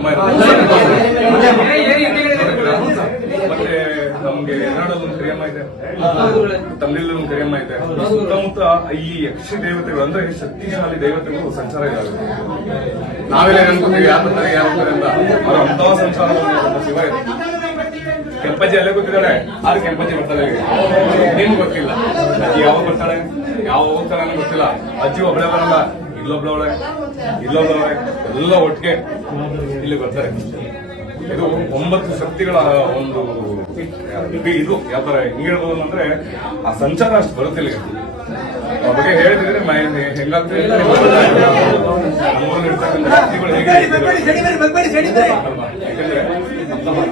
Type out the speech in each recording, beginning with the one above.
ಅಮ್ಮ ಮತ್ತೆ ನಮ್ಗೆ ಕನ್ನಡದಲ್ಲಿ ಒಂದು ಕರಿಯಮ್ಮ ಇದೆ, ತಮಿಳಲ್ಲಿ ಒಂದು ಕರಿಯಮ್ಮ ಇದೆ. ಸುತ್ತಮುತ್ತ ಈ ಯಕ್ಷ ದೇವತೆಗಳು ಅಂದ್ರೆ ಶಕ್ತಿಶಾಲಿ ದೇವತೆಗಳು ಸಂಚಾರ ಇದ್ದಾವೆ. ನಾವೆಲ್ಲ ಅನ್ಕೋತೀವಿ ಯಾರು ಬರ್ತಾರೆ ಯಾರು ಬರ್ತಾರೆ ಅಂತ, ಅವ್ರ ಅಂತಹ ಸಂಚಾರ ಶಿವ ಇದೆ. ಕೆಂಪಜ್ಜಿ ಅಲ್ಲೇ ಗೊತ್ತಿದ್ದಾಳೆ, ಆದ್ರೆ ಕೆಂಪಜ್ಜಿ ಬರ್ತಾಳೆ ನಿಮ್ಗೆ ಗೊತ್ತಿಲ್ಲ. ಅಜ್ಜಿ ಯಾವಾಗ ಬರ್ತಾಳೆ, ಯಾವ ಹೋಗ್ತಾಳೆ ಅನ್ನೋ ಗೊತ್ತಿಲ್ಲ. ಅಜ್ಜಿ ಒಬ್ಬಳೆ ಬರಲ್ಲ, ಇಲ್ಲೊಬ್ಳವಳೆ ಇಲ್ಲೊಬ್ಳವಳೆ ಎಲ್ಲ ಒಟ್ಟಿಗೆ ಇಲ್ಲಿ ಬರ್ತಾರೆ. ಇದು 9 ಶಕ್ತಿಗಳ ಒಂದು ಇದು ಯಾವ ತರ ಹಿಂಗ್ ಹೇಳ್ಬೋದು ಅಂದ್ರೆ ಆ ಸಂಚಾರ ಅಷ್ಟು ಬರುತ್ತಿಲ್ಲ. ಆ ಬಗ್ಗೆ ಹೇಳಿದ್ರೆ ಹೆಂಗಾಗ್ತದೆ ನಮ್ಮೂರಲ್ಲಿರ್ತಕ್ಕಂಥ ಶಕ್ತಿಗಳು ಹೇಗೆ ಯಾಕಂದ್ರೆ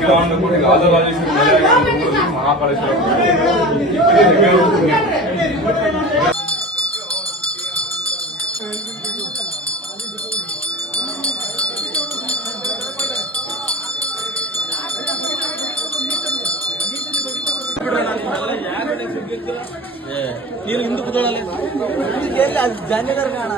ಕೆಲವೊಂದು ಕೋಟಿ ರಾಜರಾಜೇಶ್ವರಿ ಮಹಾಕಾಳೇಶ್ವರ ನೀನು ಹಿಂದೂ ಕೂತ್ಕೊಳ್ಳಲ್ಲ ಜಾನ್ಯದಾರ ಕಾಣ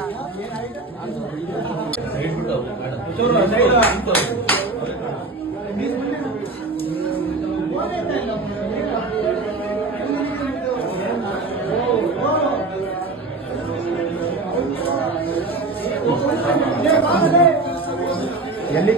ಎಲ್ಲಿ